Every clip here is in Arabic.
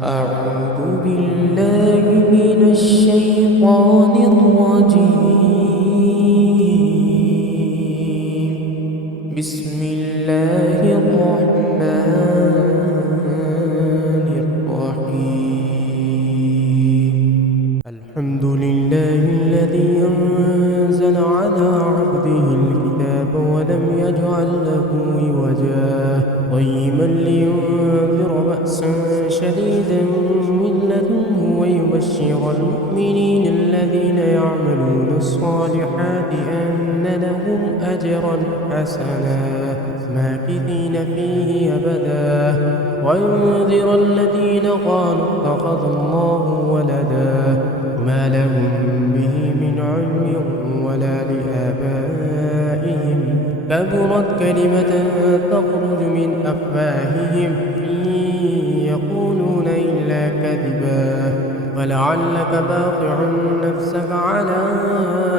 أعوذ بالله من الشيطان الرجيم. بسم الله الرحمن الرحيم. الحمد لله الذي أنزل على عبده الكتاب ولم يجعل له عوجا قيما لينذر بأسا شديدا من لدنه ويبشر المؤمنين الذين يعملون الصالحات أن لهم أجرا حسنا ماكثين فيه أبدا وينذر الذين قالوا اتخذ الله ولدا ما لهم به من علم ولا لآبائهم كبرت كلمة تخرج من أفواههم إن يقولون إلا كذبا فلعلك باقع نفسك على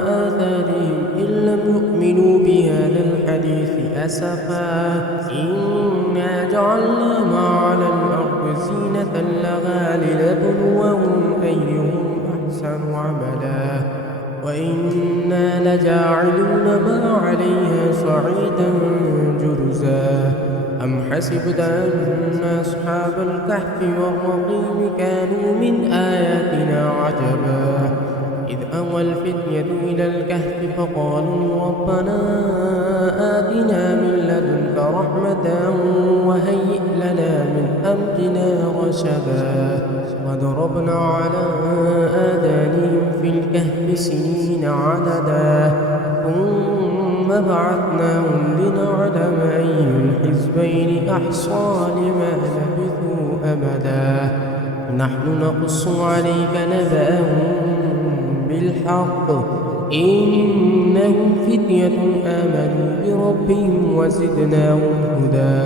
آثارهم إن لم يؤمنوا بهذا الحديث أسفا إنا جعلنا ما على الأرض زينة لها لنبلوهم أيهم أحسن عملا وإنا لجاعلون ما عليها صعيدا جرزا أم حسبت أن أصحاب الكهف والرقيم كانوا من آياتنا عجبا إذ أوى الفتية إلى الكهف فقالوا ربنا آتنا من لدنك رحمة وهيئ لنا من أمرنا رشدا وضربنا على آذانهم في الكهف سنين عددا ثم بعثناهم لنعلم أي الحزبين أحصى لما لبثوا أمدا نحن نقص عليك نبأهم بالحق إنهم فتية آمنوا بربهم وزدناهم هدى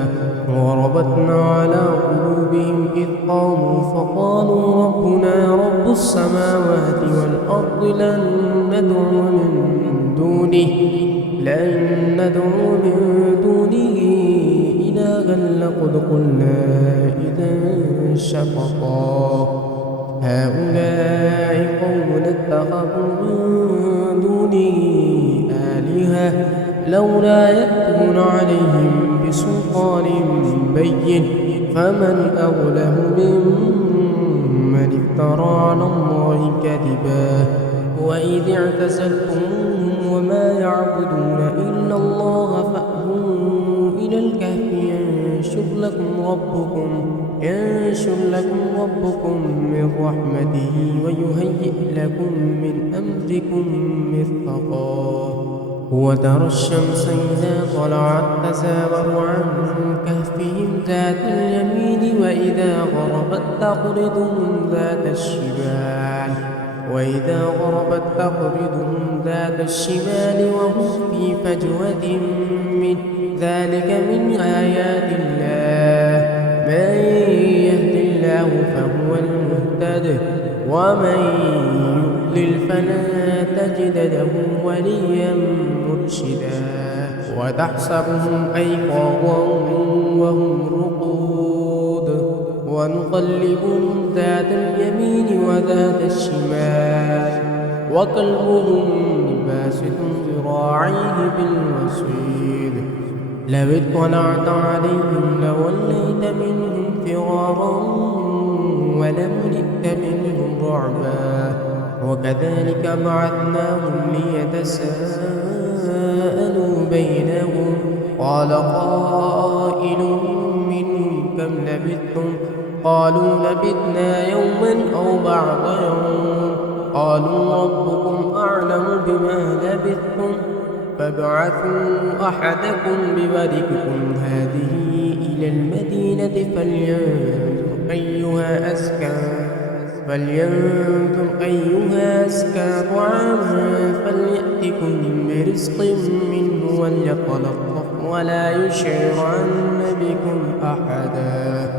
وربطنا على قلوبهم إذ قاموا فقالوا ربنا رب السماوات والأرض لن ندعو من دونه إلها لقد قلنا إذا شططا هؤلاء قوم اتخذوا من دونه آلهة لولا يأتون عليهم بسلطان بين فمن أظلم ممن افترى على الله كذبا وإذ اعتزلتموهم وما يعبدون إلا الله فأووا إلى الكهف ينشر لكم ربكم من رحمته ويهيئ لكم من أمركم مرفقا وترى الشمس إذا طلعت تزاور عن كهفهم ذات اليمين وإذا غربت تقرضهم ذات الشمال وهم في فجوة من ذلك من آيات الله من يهد الله فهو المهتد ومن يضلل فلا تجد له وليا مرشدا وتحسبهم أيقاظا وهم رقود ونقلبهم ذات اليمين وذات الشمال وكلبهم باسط ذراعيه بالوصيد لو اطلعت عليهم لوليت منهم فرارا ولملئت منهم رعبا وكذلك بعثناهم ليتساءلوا بينهم قال قائل منهم كم لبثتم قالوا لبثنا يوما أو بعض يوم قالوا ربكم أعلم بما لبثتم فابعثوا أحدكم بورقكم هذه إلى المدينة فلينظر أيها أزكى طعاما فليأتكم برزق منه وليتلطف ولا يشعرن بكم أحدا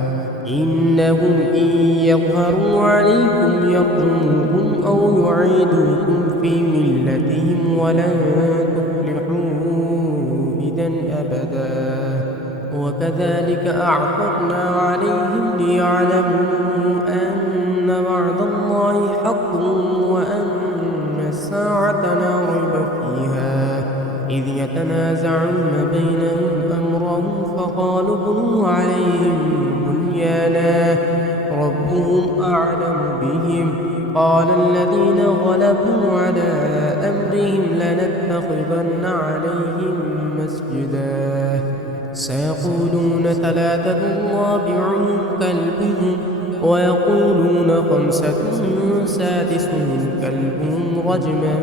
إنهم إن يظهروا عليكم يرجموكم أو يعيدوكم في ملتهم ولن تفلحوا إذا أبدا وكذلك أعثرنا عليهم ليعلموا أن وعد الله حق وأن الساعة لا ريب فيها إذ يتنازعون بينهم أمرهم فقالوا ابنوا عليهم بنيانا ربهم أعلم بهم قال الذين غلبوا على أمرهم لنتخذن عليهم مسجدا سيقولون ثلاثة رابعهم كلبهم ويقولون خمسة سادسهم كلبهم رجما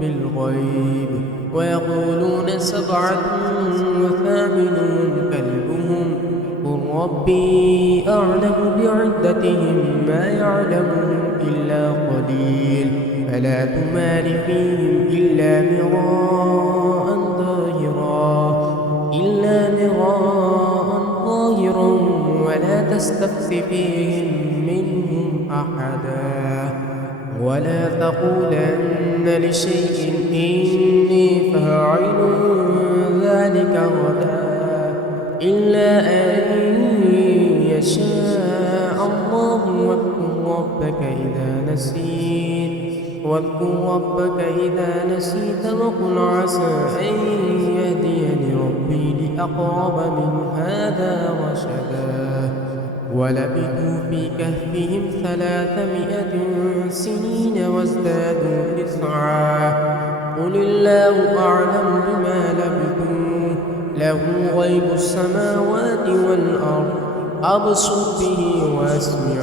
بالغيب ويقولون سبعة وثامنهم كلبهم قل ربي أعلم بعدتهم ما يعلمهم إلا قليل فلا تمار فيهم إلا مراء ظاهرا ولا تستفت فيهم منهم أحدا ولا تقولن لشيء إني فاعل ذلك غدا إلا أن يشاء الله واذكر ربك إذا نسيت وقل عسى أن يهديني ربي لأقرب من هذا رشدا ولبثوا في كهفهم 300 سنين وازدادوا 9 قل الله أعلم بما لبثوا له غيب السماوات والأرض أبصر به وأسمع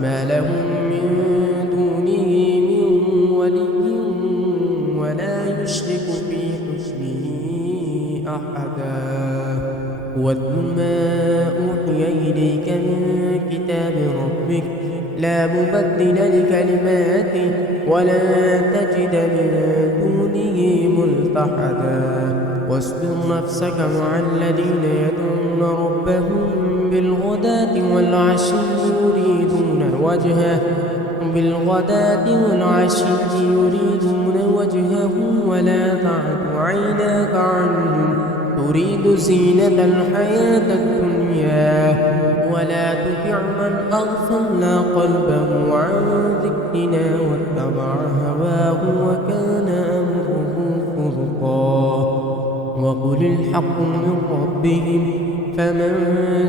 ما لهم من دونه من ولي ولا يشرك في حكمه أحدا واتل ما أوحي إليك من كتاب ربك لا مبدل لكلماته ولا تجد من دونه ملتحدا واصبر نفسك مع الذين يدعون ربهم بالغداة والعشي يريدون وجهه ولا تعد عيناك عنهم تريد زينة الحياة الدنيا ولا تطع من أغفلنا قلبه عن ذكرنا واتبع هواه وكان أمره فرطا وقل الحق من ربهم فمن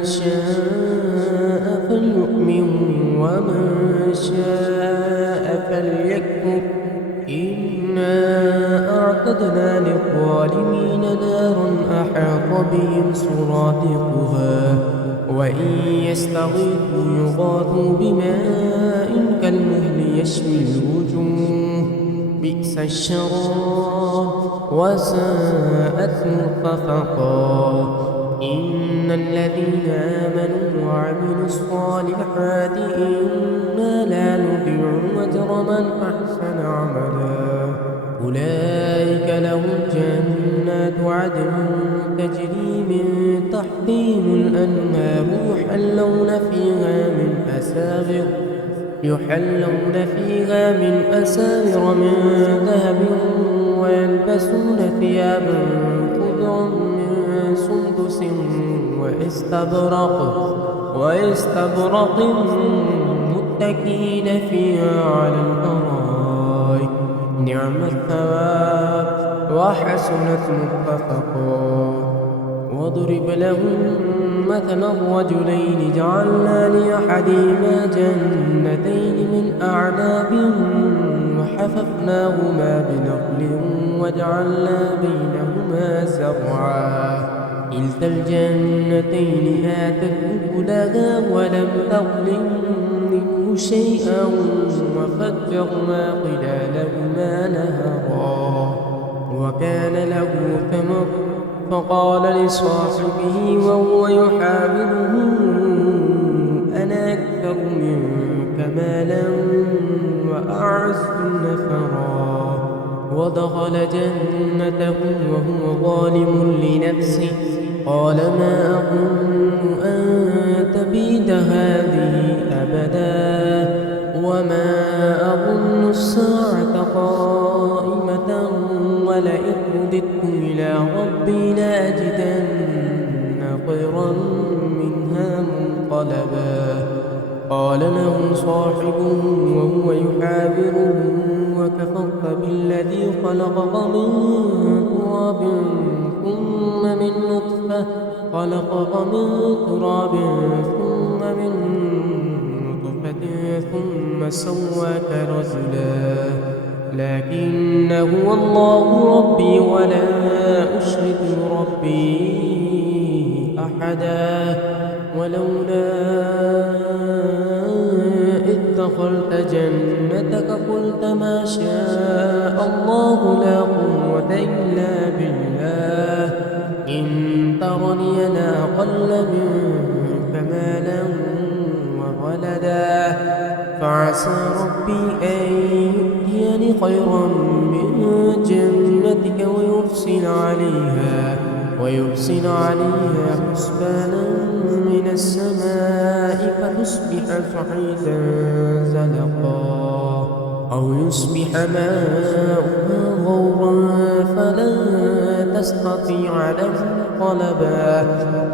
شاء فليؤمن ومن شاء فليكفر إنا أعتدنا للظالمين نارا أحاط بهم سرادقها وإن يستغيثوا يغاثوا بماء كالمهل يشوي الوجوه بئس الشراب وساءت مرتفقا إن الذين آمنوا وعملوا الصالحات إنا لا نضيع أجر من أحسن عملا أولئك لهم جنات عدن تجري من تحتهم الأنهار يحلون فيها من أساور من ذهب ويلبسون ثيابا خضرا من سندس واستبرق متكئين فيها على الأرائك نعم الثواب وحسنت مرتفقا واضرب لهم مثلا الرجلين جعلنا لأحدهما جنتين من أعناب وحففناهما بنخل وجعلنا بينهما زرعا كلتا الجنتين آتت أكلها ولم تظلم منه شيئا وفجرنا خلالهما نهرا وكان له ثمر فقال لصاحبه وهو يحاوره أنا أكثر منك مالا وأعز نفرا ودخل جنته وهو ظالم لنفسه قال ما أظن أن تبيد هذه أبدا وما أظن الساعة قائمة ولئن رددت إلى ربي لأجدن خيرا صاحبه وهو يحاوره وكفرت بالذي خلقك من تراب ثم من نطفة ثم سواك رجلا لكن هو الله ربي ولا أشرك بربي أحدا ولولا إذ دخلت جنتك قلت ما شاء الله لا قوة إلا بالله إن ترني أنا أقل منك مالا وولدا فعسى ربي أن يؤتيني خيرا من جنتك ويرسل عليها حسبانا من السماء فتصبح صعيدا زلقا أو يصبح ماؤها غورا فلن تستطيع له طلبا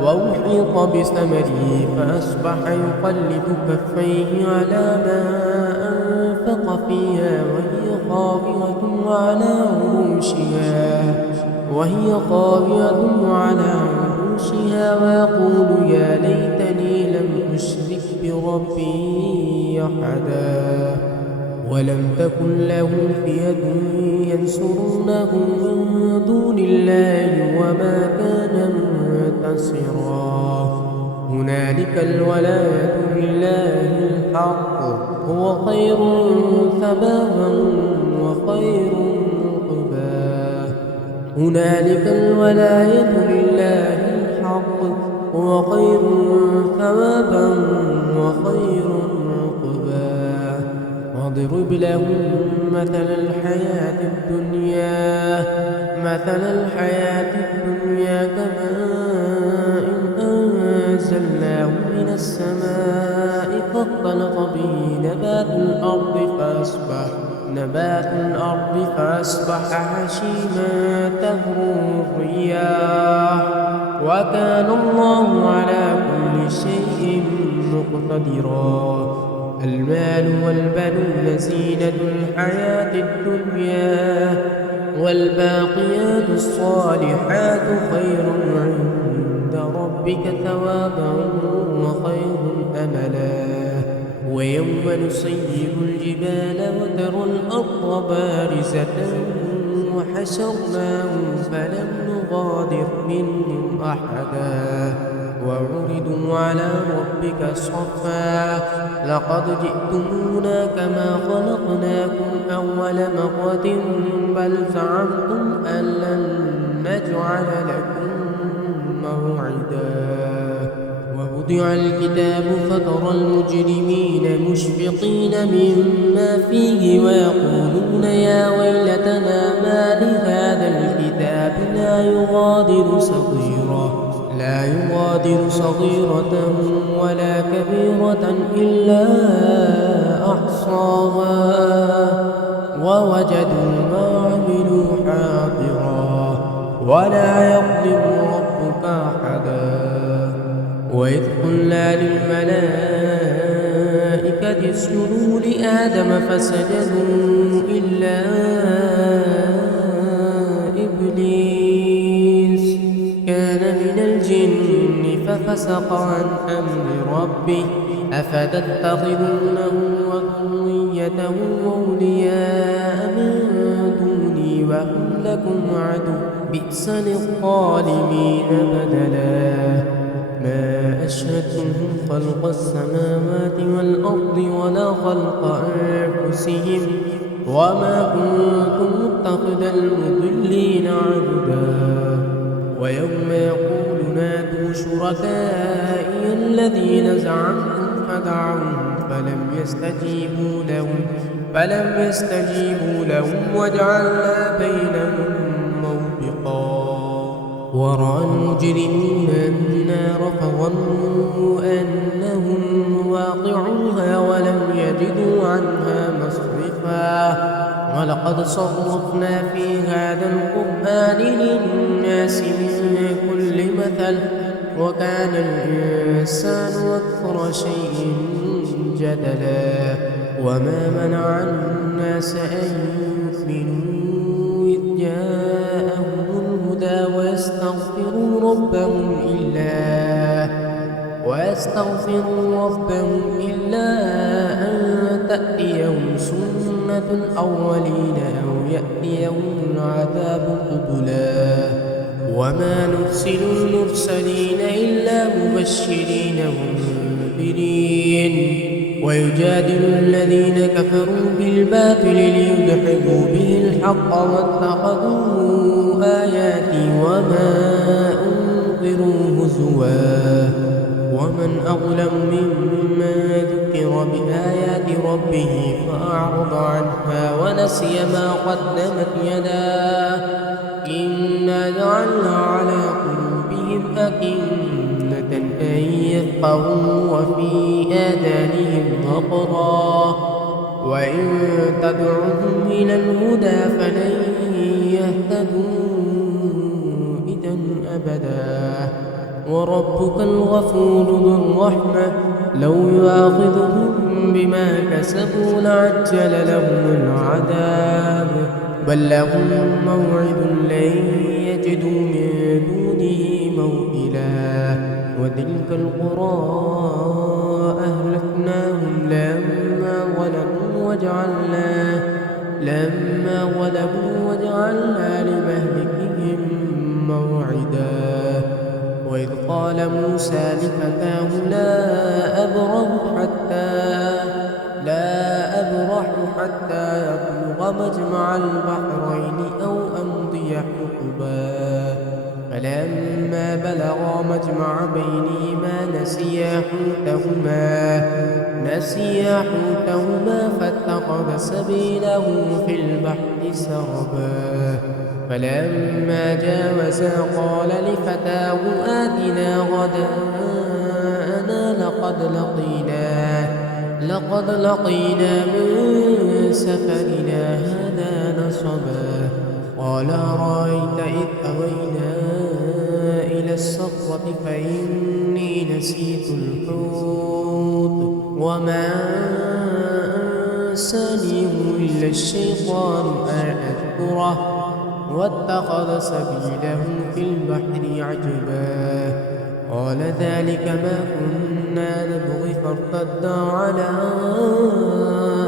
وأحيط بثمره فأصبح يقلب كفيه على ما أنفق فيها وهي خاوية على عروشها ويقول يا ليتني لم أشرك بربي أحدا ولم تكن له فئة ينصرونه من دون الله وما كان منتصرا هنالك الولاية لله الحق هو خير ثوابا وخير عقبا هنالك الولاية لله الحق هو خير ثوابا وخير عقبا واضرب لهم مثل الحياة الدنيا كماء أنزلناه من السماء فاختلط به نبات الأرض فأصبح هشيما تذروه الرياح وكان الله على كل شيء مقتدرا المال والبنون زينة الحياة الدنيا والباقيات الصالحات خير عند ربك ثوابا وخير أملا ويوم نسير الجبال وترى الأرض بارزة وحشرناهم فلم نغادر منهم أحدا وعرضوا على ربك صفا لقد جئتمونا كما خلقناكم أول مرة بل زعمتم أن لن نجعل لكم موعدا ووضع الكتاب فترى المجرمين مشفقين مما فيه ويقولون يا ويلتنا ما لهذا الكتاب لا يغادر صغيرة ولا كبيرة إلا أحصاها ووجدوا ما عملوا حاضرا ولا يظلم ربك أحدا وإذ قلنا للملائكة اسجدوا لآدم فسجدوا إلا إبليس كان من الجن ففسق عن أمر ربه أفتتخذونه وذريته أولياء من دوني وهم لكم عدو بئس للظالمين بدلا ما أشهدتهم خلق السماوات والأرض ولا خلق أنفسهم وما كنت متخذ المضلين عبدا ويوم يقول نادوا شركائي الذين زعمتم فدعوهم فلم يستجيبوا لهم وجعلنا بينهم موبقا ورأى المجرمون النار فظنوا أنهم واقعوها ولم يجدوا عنها مصرفا ولقد صرفنا في هذا القرآن للناس من كل مثل وكان الإنسان أكثر شيء جدلا وما منع الناس أن يؤمنوا إذ جاءهم الهدى ويستغفروا ربهم إلا أن تأتيهم سنة الأولين أو يأتيهم العذاب قبلا وما نرسل المرسلين إلا مبشرين ومنذرين ويجادل الذين كفروا بالباطل ليدحضوا به الحق واتخذوا آياتي وما أنذروا هزوا ومن أظلم ممن ذكر بآيات ربه فأعرض عنها ونسي ما قدمت يداه إنا جعلنا على قلوبهم أكنة أن يفقهوا وفي آذانهم وقرا وإن تدعهم إلى الهدى فلن يهتدوا إذا أبدا وربك الغفور ذو الرحمة لو يؤاخذهم بما كسبوا لعجل لهم العذاب بل لهم موعد لن يجدوا من دونه موئلا وتلك القرى أهلكناهم لما ظلموا وجعلنا لمهلكهم موعدا وإذ قال موسى لفتاه لا أبرح حتى يبلغ مجمع البحرين أو أمضي حقبا فلما بلغا مجمع بينهما نسيا حوتهما فاتخذ سبيله في البحر سربا فلما جاوزا قال لفتاه آتنا غداءنا لقد لقينا من سفرنا هذا نصبا قال رأيت إذ أوينا إلى الصخرة فإني نسيت الحوت وما أنسانيه إلا الشيطان أن أذكره واتخذ سبيله في البحر عجبا قال ذلك ما كنا نبغي فارتدا على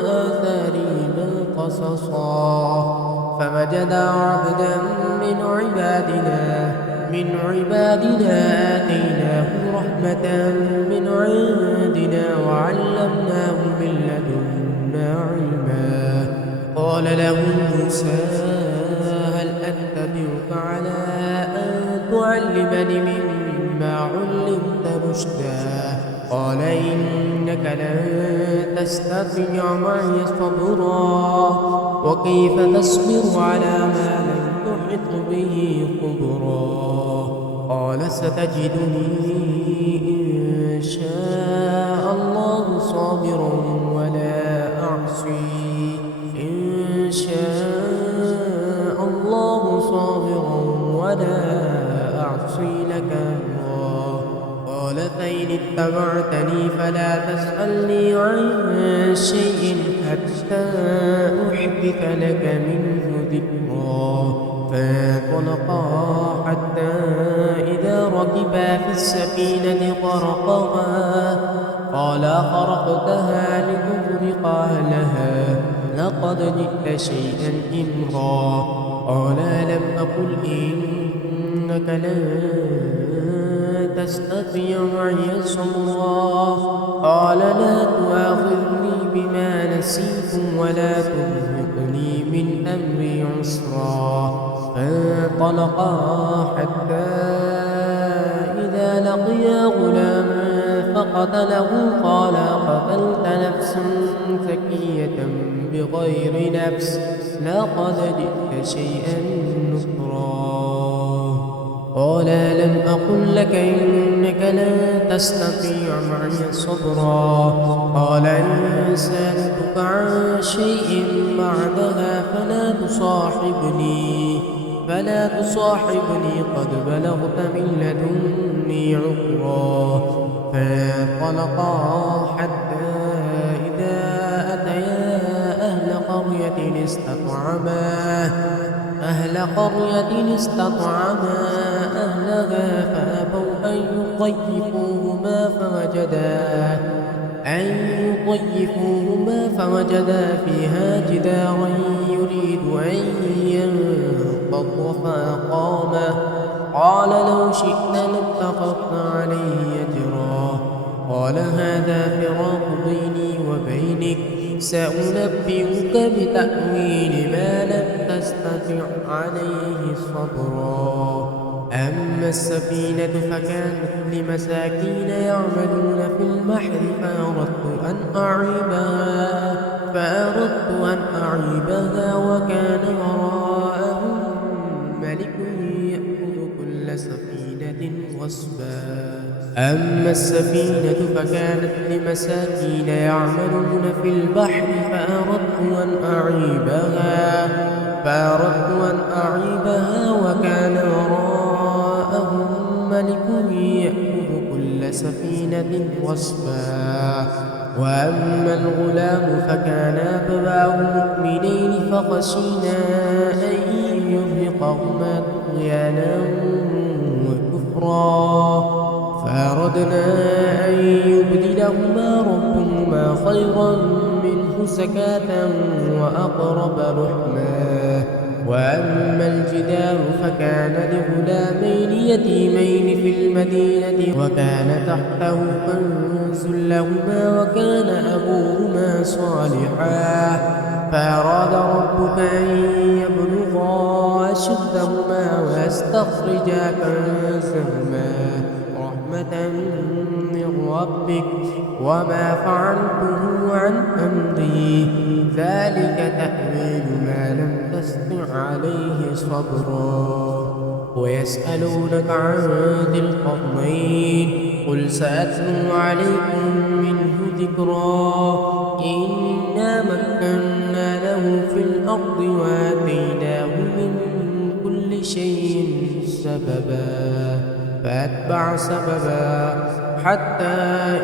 آثارهما قصصا فوجدا عبدا من عبادنا آتيناه رحمة من عندنا وعلمناه من لدنا علما قال له موسى هل أتبعك على أن تعلمني مما علمت رشدا قال إنك لن تستطيع معي صبرا وكيف تصبر على ما لم تحط به خبرا قال ستجدني إن شاء الله صابرا ولا أعصي إن شاء الله صابرا ولا أعصي لك أمرا قال فإن اتبعتني فلا تسألني عن شيء حتى أحدث لك منه ذكرا فانطلقا حتى إذا ركبا في السفينة خرقها قال خرقتها لتغرق أهلها لقد جئت شيئا إمرا قال لم أقل إنك لن تستطيع معي صبرا قال لا تؤاخذني بما نسيت ولا ترهقني من أمري عسرا فانطلقا حتى إذا لقيا غلاما فقتله قال قتلت نفسا زكية بغير نفس لقد جئت شيئا نكرا قال لم أقل لك إنك لن تستطيع معي صبرا قال إن سألتك عن شيء بعدها فلا تصاحبني قد بلغت من لدني عذرا فانطلقا حتى استطعما أهلها فأبوا أن يضيفوهما فوجدا فيها جدارا يريد أن ينقض فأقامه قال لو شئت لاتخذت عليه أجرا قال هذا فراق بيني وبينك سأنبئك بتأويل ما لم تستطع عليه صبرا أما السفينة فكانت لمساكين يعملون في البحر فأردت أن أعيبها وكان وراءهم ملك يأخذ كل سفينة غصبا أما السفينة فكانت لمساكين يعملون في البحر فأردت أن أعيبها وكان وراءهم ملك يأخذ كل سفينة غصبا وأما الغلام فكان أبواه مؤمنين فخشينا أن يرهقهما طغيانا وكفرا فأردنا أن يبدلهما ربهما خيرا منه زكاة وأقرب رحما وأما الجدار فكان لغلامين يتيمين في المدينة وكان تحته كنز لهما وكان أبوهما صالحا فأراد ربك أن يبلغا أشدهما ويستخرجا كنزهما رحمة من ربك وما فعلته عن أمري ذلك تأويل ما لم تستطع عليه صبرا ويسألونك عن ذي القرنين قل سأتلو عليكم منه ذكرا إنا مكنا له في الأرض وآتيناه من كل شيء سببا فأتبع سببا حتى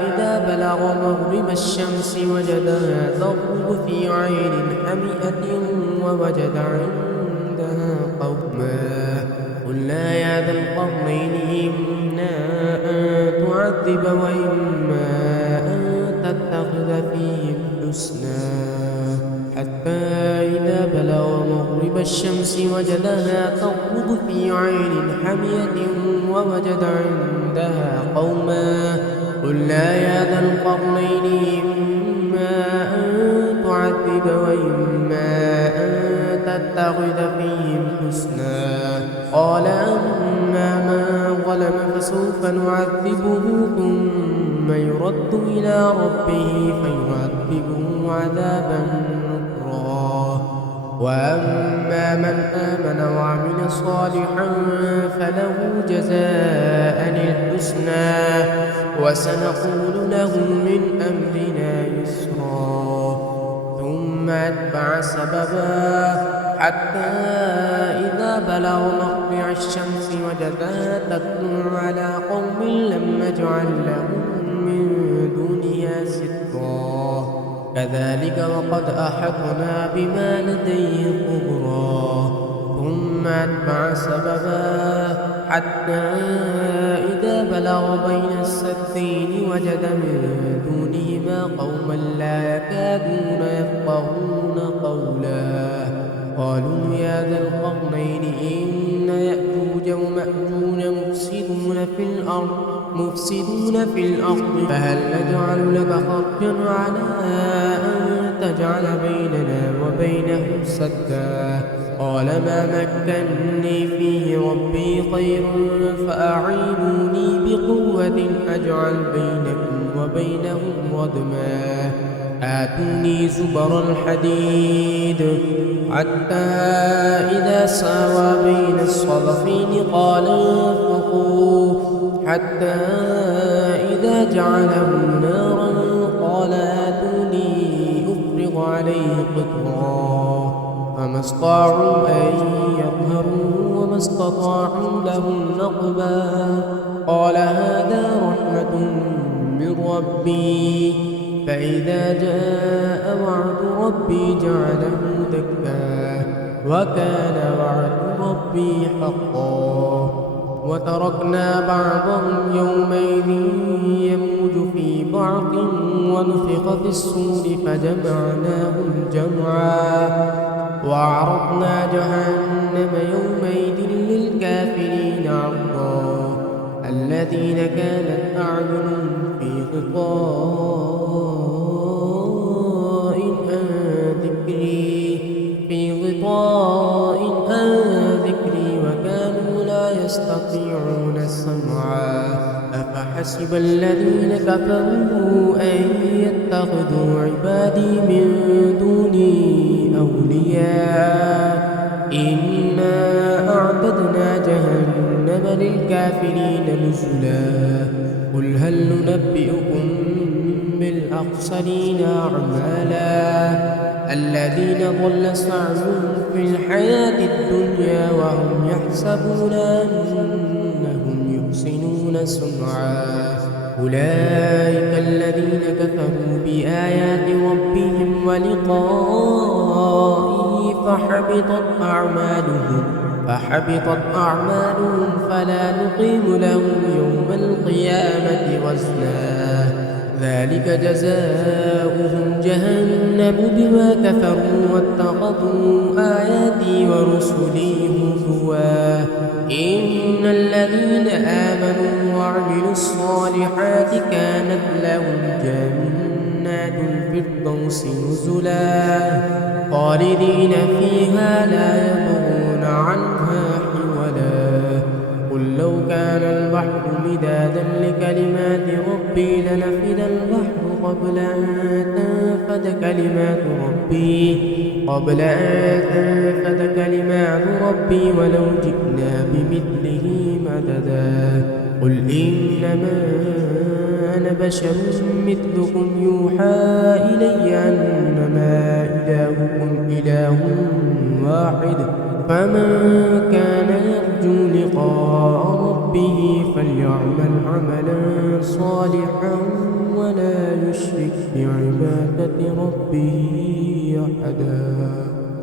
إذا بلغ مغرب الشمس وجدها تغرب في عين حمئة ووجد عندها قوما قلنا يا ذا القرنين إما أن تعذب وإما أن تتخذ فيهم حسنا حتى إذا بلغ مغرب الشمس وجدها تغرب في عين حمية ووجد عندها قوما قلنا يا ذا القرنين إما أن تعذب وإما أن تتخذ فيهم حسنا قال أما من ظلم فسوف نعذبه ثم يرد إلى ربه فيعذبه عذابا نكرا وأما من آمن وعمل صالحا فله جزاء الحسنى وسنقول له من أمرنا يسرا ثم أتبع سببا حتى إذا بلغ مطلع الشمس وجدها تطلع على قوم لم نجعل لهم من دونها سترا كذلك وقد أحطنا بما لديه خبرا ثم أتبع سببا حتى إذا بلغ بين السدين وجد من دونهما قوما لا يكادون يفقهون قولا قالوا يا ذا القرنين إن يأجوج ومأجوج مفسدون في الأرض فهل نجعل لك خرجا على أن تجعل بيننا وبينهم سدا قال ما مكني فيه ربي خير فأعينوني بقوة أجعل بينكم وبينهم ردما آتوني زبر الحديد حتى إذا ساوى بين الصدفين قال انفخوا حتى إذا جعله نارا قال آتوني أفرغ عليه قطرا فما استطاعوا أن يظهروا وما استطاعوا له نقبا قال هذا رحمة من ربي فإذا جاء وعد ربي جعله دكا وكان وعد ربي حقا وتركنا بعضهم يومئذ يموج في بعض ونفخ في الصور فجمعناهم جمعا وعرضنا جهنم يومئذ للكافرين عرضا الذين كانت أعينهم في غطاء عن ذكري وكانوا لا يستطيعون السمع أفحسب الذين كفروا أن يتخذوا عبادي من دوني أولياء إنا أعتدنا جهنم للكافرين نزلا قل هل ننبئكم بالأخسرين أعمالا الذين ضل سعيهم في الحياة الدنيا وهم يحسبون أنهم يحسنون صنعا أولئك الذين كفروا بآيات ربهم ولقائه فحبطت أعمالهم فلا نقيم لهم يوم القيامة وزنا ذلك جزاؤهم جهنم بما كفروا واتخذوا آياتي ورسلي هزوا إن الذين آمنوا وعملوا الصالحات كانت لهم جنات الفردوس نزلا خالدين فيها لا يبغون عنها حولا قل لو كان البحر مدادا لكلمات ربي لنفد البحر قبل أن تنفد كلمات ربي ولو جئنا بمثله مددا قل إنما أنا بشر مثلكم يوحى إلي أنما إلهكم إله واحد فمن كان يرجو لقاء ربه فليعمل عملا صالحا ولا يشرك بعبادة ربه أحدا.